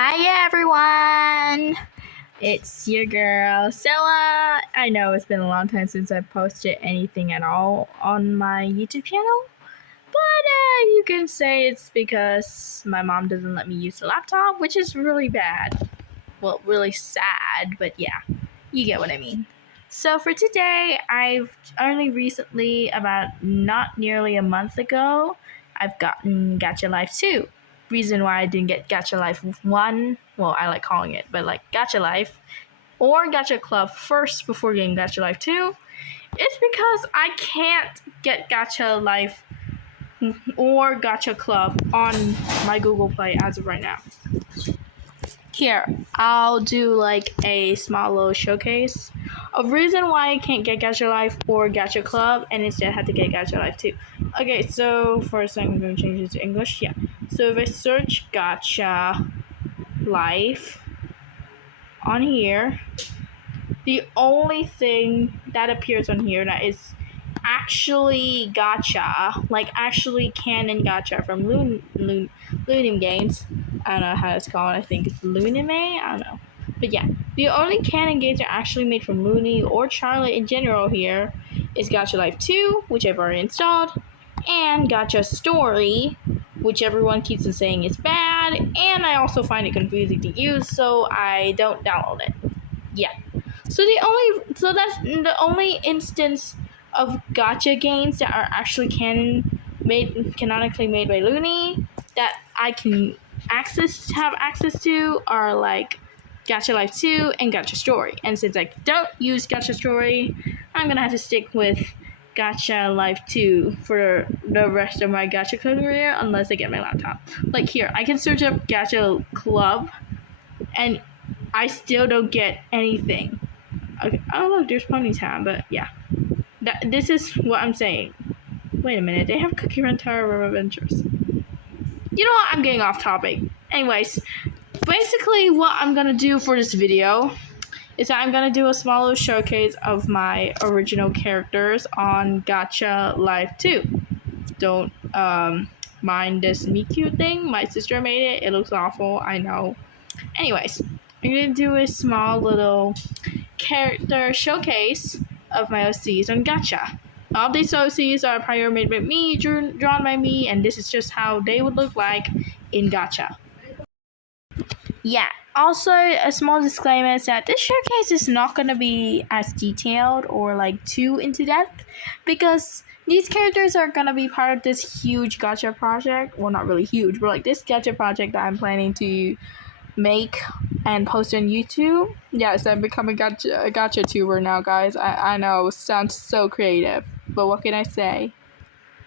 Hi everyone! It's your girl Stella. I know it's been a long time since I posted anything at all on my YouTube channel, but you can say it's because my mom doesn't let me use the laptop, which is really bad. Well, really sad, but yeah, you get what I mean. So for today, I've only recently, about not nearly a month ago, I've gotten Gacha Life 2. Reason why I didn't get Gacha Life 1, well, I like calling it, but like Gacha Life or Gacha Club first before getting Gacha Life 2, it's because I can't get Gacha Life or Gacha Club on my Google Play as of right now. Here, I'll do like a small little showcase of reason why I can't get Gacha Life or Gacha Club and instead had to get Gacha Life 2. Okay, so first I'm going to change it to English. Yeah. So if I search Gacha Life on here, the only thing that appears on here that is actually gacha, like actually canon gacha from Loonim Games. I don't know how it's called. I think it's Lunime. I don't know. But yeah, the only canon games that are actually made from Looney or Charlotte in general here is Gacha Life 2, which I've already installed, and Gacha Story, which everyone keeps on saying is bad, and I also find it confusing to use, so I don't download it. Yeah. So that's the only instance of gacha games that are actually canonically made by Looney that I can have access to are like Gacha Life 2 and Gacha Story. And since I don't use Gacha Story, I'm gonna have to stick with Gacha Life 2 for the rest of my Gacha career unless I get my laptop. Like here, I can search up Gacha Club and I still don't get anything. Okay, I don't know if there's pony time, but yeah. This is what I'm saying. Wait a minute, they have Cookie Run Tower of Adventures. You know what? I'm getting off topic. Anyways, basically what I'm gonna do for this video is that I'm gonna do a small little showcase of my original characters on Gacha Life 2. Don't mind this Miku thing. My sister made it. It looks awful, I know. Anyways, I'm gonna do a small little character showcase of my OCs on Gacha. All these OCs are primarily made by me, drawn by me, and this is just how they would look like in Gacha. Yeah, also a small disclaimer is that this showcase is not going to be as detailed or like too into depth because these characters are going to be part of this huge Gacha project. Well, not really huge, but like this Gacha project that I'm planning to make and post on YouTube. Yes, I'm becoming a gacha tuber now, guys. I know, sounds so creative, but what can I say?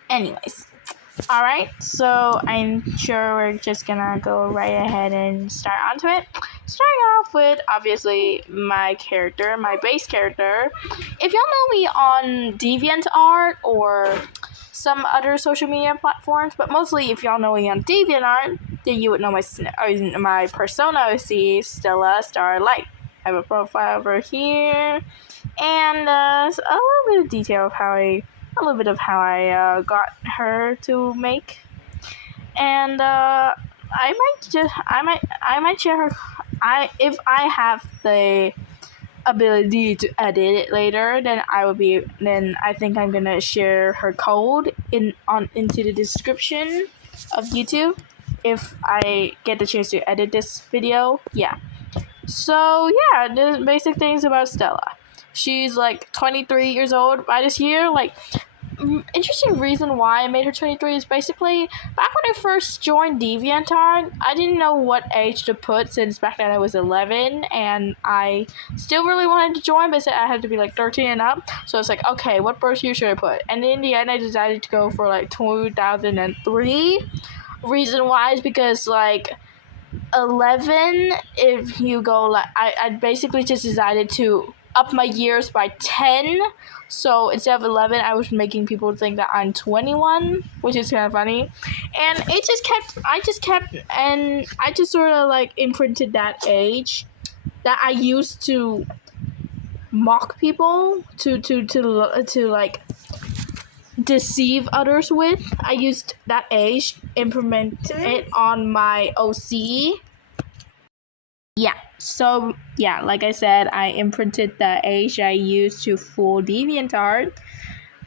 Anyways, alright, so I'm sure we're just gonna go right ahead and start onto it. Starting off with, obviously, my character, my base character. If y'all know me on DeviantArt or some other social media platforms, but mostly if y'all know me on DeviantArt, then you would know my persona OC, Stella Starlight. I have a profile over here, and a little bit of detail of how I got her to make, and I might share her. If I have the ability to edit it later, then I think I'm gonna share her code into the description of YouTube if I get the chance to edit this video. Yeah. So yeah, the basic things about Stella. She's like 23 years old by this year. Like, interesting reason why I made her 23 is basically back when I first joined DeviantArt, I didn't know what age to put since back then I was 11 and I still really wanted to join, but said I had to be like 13 and up. So it's like, okay, what birth year should I put? And in the end, I decided to go for like 2003. Reason why is because like 11, if you go like I basically just decided to up my years by 10. So instead of 11, I was making people think that I'm 21, which is kind of funny. And I just sort of like imprinted that age that I used to mock people to like deceive others with. I used that age, implement it on my OC, Like I said, I imprinted the age I used to fool DeviantArt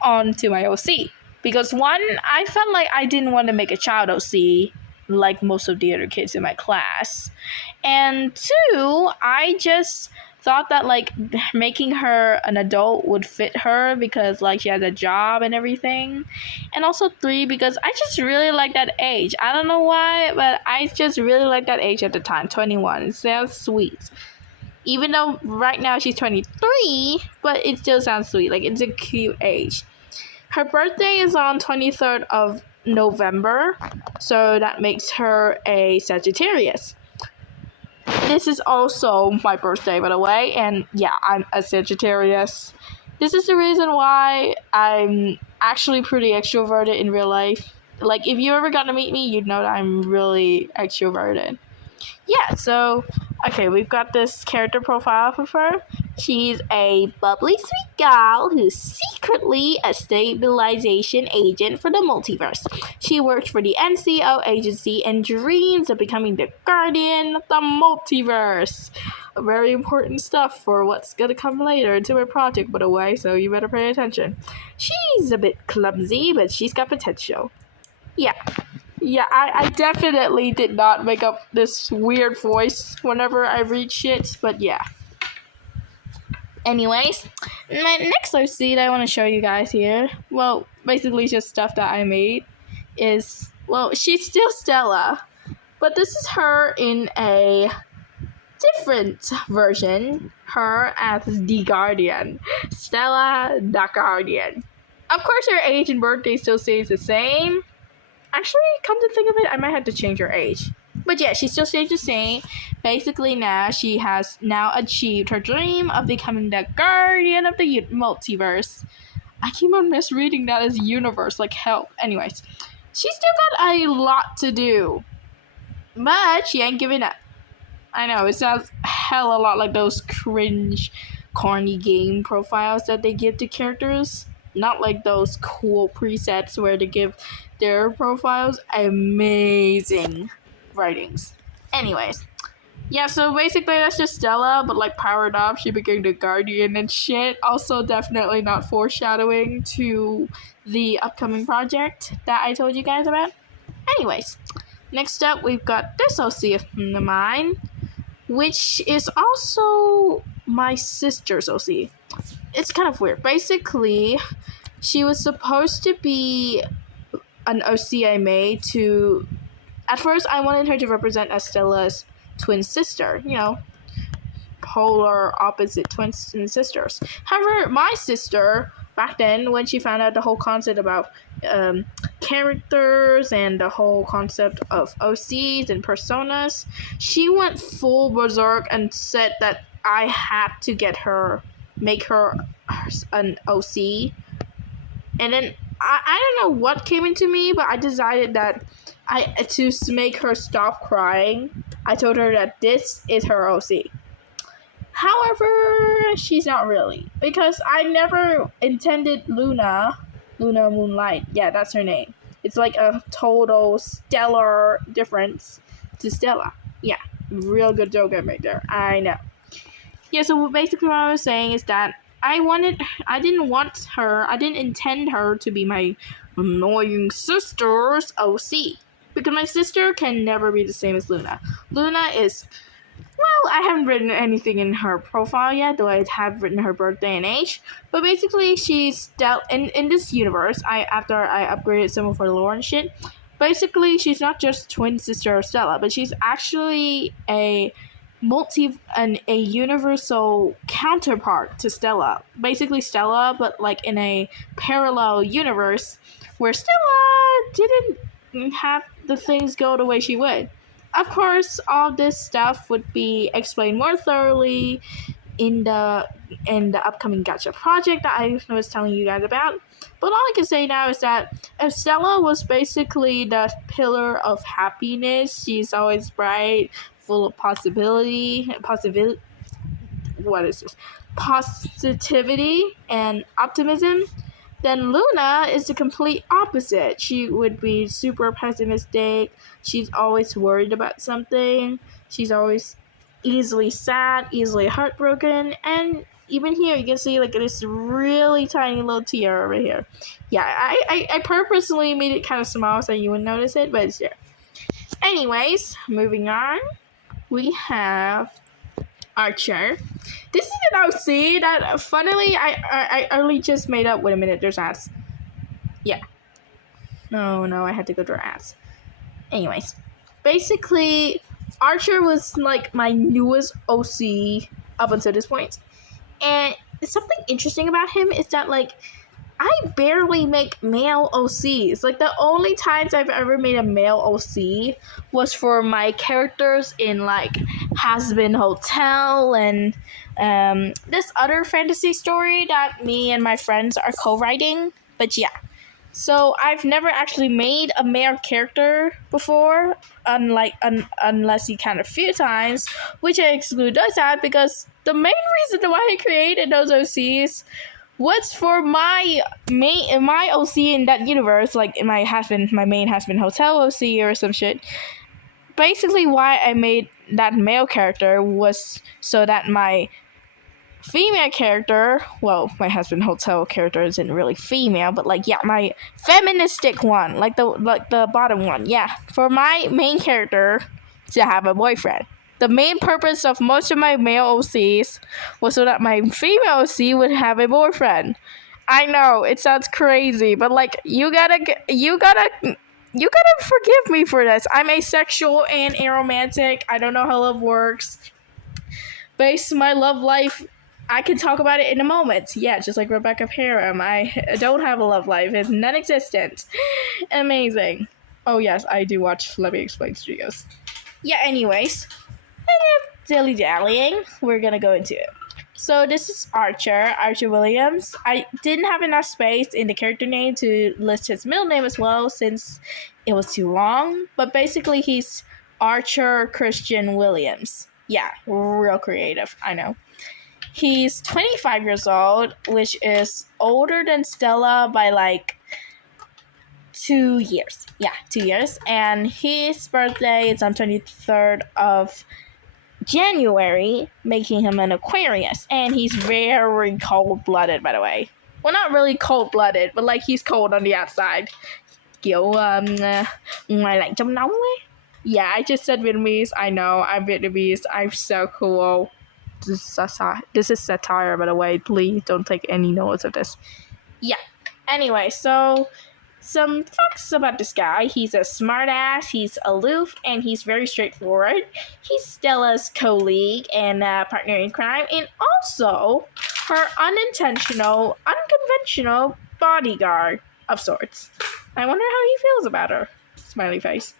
onto my OC. Because one, I felt like I didn't want to make a child OC like most of the other kids in my class. And two, I just thought that like making her an adult would fit her because like she has a job and everything. And also three, because I just really like that age. I don't know why, but I just really like that age at the time, 21. It sounds sweet. Even though right now she's 23, but it still sounds sweet. Like it's a cute age. Her birthday is on 23rd of November, so that makes her a Sagittarius. This is also my birthday, by the way, and yeah, I'm a Sagittarius. This is the reason why I'm actually pretty extroverted in real life. Like, if you ever got to meet me, you'd know that I'm really extroverted. Yeah, so, okay, we've got this character profile for her. She's a bubbly, sweet gal who's secretly a stabilization agent for the multiverse. She works for the NCO agency and dreams of becoming the guardian of the multiverse. Very important stuff for what's gonna come later into her project, by the way, so you better pay attention. She's a bit clumsy, but she's got potential. Yeah, I definitely did not make up this weird voice whenever I read shit, but yeah. Anyways, my next OC that I want to show you guys here, well, basically just stuff that I made, is, well, she's still Stella, but this is her in a different version, her as the Guardian. Stella the Guardian. Of course, her age and birthday still stays the same. Actually, come to think of it, I might have to change her age. But yeah, she still stays the same. Basically now, she has now achieved her dream of becoming the guardian of the multiverse. I keep on misreading that as universe, like help. Anyways, she's still got a lot to do. But she ain't giving up. I know, it sounds hell a lot like those cringe, corny game profiles that they give to characters. Not like those cool presets where they give their profiles amazing writings. Anyways, yeah, so basically that's just Stella, but like powered up. She became the guardian and shit. Also, definitely not foreshadowing to the upcoming project that I told you guys about. Anyways, next up we've got this OC of mine, which is also my sister's OC. It's kind of weird. Basically, she was supposed to be an OC I made to... At first, I wanted her to represent as Stella's twin sister. You know, polar opposite twin sisters. However, my sister, back then, when she found out the whole concept about characters and the whole concept of OCs and personas, she went full berserk and said that I had to make her an OC. And then I don't know what came into me, but I decided that to make her stop crying, I told her that this is her OC. However, she's not really, because I never intended Luna Moonlight. Yeah, that's her name. It's like a total stellar difference to Stella. Yeah, real good joke I made there. I know. Yeah, so basically what I was saying is that I didn't intend her to be my annoying sister's OC. Because my sister can never be the same as Luna. Luna is, well, I haven't written anything in her profile yet, though I have written her birthday and age. But basically, she's in this universe, after I upgraded some of her lore and shit, basically, she's not just twin sister of Stella, but she's actually a universal counterpart to Stella. Basically Stella, but like in a parallel universe where Stella didn't have the things go the way she would. Of course, all this stuff would be explained more thoroughly in the upcoming Gacha project that I was telling you guys about. But all I can say now is that if Stella was basically the pillar of happiness, she's always bright, full of positivity and optimism, then Luna is the complete opposite. She would be super pessimistic. She's always worried about something. She's always easily sad, easily heartbroken, and even here you can see like this really tiny little tear over here. Yeah, I purposely made it kind of small so you wouldn't notice it, but it's there. Anyways, moving on, we have Archer. This is an OC that, funnily, I only just made up. Wait a minute, there's ads. Yeah. No, I had to go to ads. Anyways, basically, Archer was like my newest OC up until this point. And something interesting about him is that, like, I barely make male OCs. Like, the only times I've ever made a male OC was for my characters in, like, Has-Been Hotel and this other fantasy story that me and my friends are co-writing. But yeah. So I've never actually made a male character before, unless you count a few times, which I exclude those out because the main reason why I created those OCs was for my OC in that universe, like in my main Has-Been Hotel OC or some shit. Basically, why I made that male character was so that my female character, well, my Has-Been Hotel character isn't really female, but like, yeah, my feministic one, like the bottom one, yeah, for my main character to have a boyfriend. The main purpose of most of my male OCs was so that my female OC would have a boyfriend. I know it sounds crazy, but like you gotta forgive me for this. I'm asexual and aromantic. I don't know how love works. Based on my love life, I can talk about it in a moment. Yeah, just like Rebecca Parham. I don't have a love life. It's non-existent. Amazing. Oh yes, I do watch Let Me Explain Studios. Yeah, anyways. Dilly-dallying, we're gonna go into it. So this is Archer Williams. I didn't have enough space in the character name to list his middle name as well since it was too long. But basically he's Archer Christian Williams. Yeah, real creative, I know. He's 25 years old, which is older than Stella by like 2 years. Yeah, 2 years. And his birthday is on 23rd of January, making him an Aquarius. And he's very cold-blooded, by the way. Well, not really cold-blooded, but like he's cold on the outside. Kiểu ngoài lạnh trong nóng ấy. Yeah, I just said Vietnamese. I know, I'm Vietnamese. I'm so cool. This is satire, by the way. Please don't take any notes of this. Yeah. Anyway, so some facts about this guy. He's a smartass, he's aloof, and he's very straightforward. He's Stella's colleague and partner in crime, and also her unconventional bodyguard of sorts. I wonder how he feels about her. Smiley face.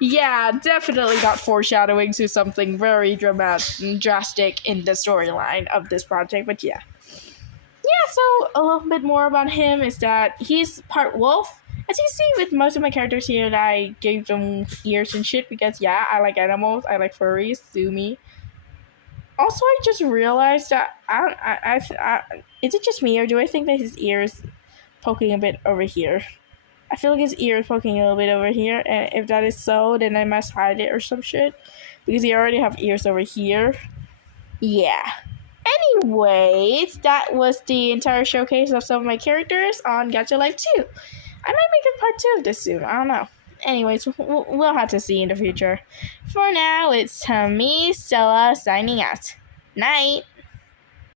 Yeah, definitely got foreshadowing to something very drastic in the storyline of this project, but yeah. Yeah, so a little bit more about him is that he's part wolf. As you see with most of my characters here, that I gave them ears and shit because, yeah, I like animals, I like furries, sue me. Also, I just realized that, is it just me, or do I think that his ear is poking a bit over here? I feel like his ear is poking a little bit over here, and if that is so, then I must hide it or some shit, because he already have ears over here. Yeah. Anyways, that was the entire showcase of some of my characters on Gacha Life 2. I might make a part 2 of this soon, I don't know. Anyways, we'll have to see in the future. For now, it's me, Stella, signing out. Night!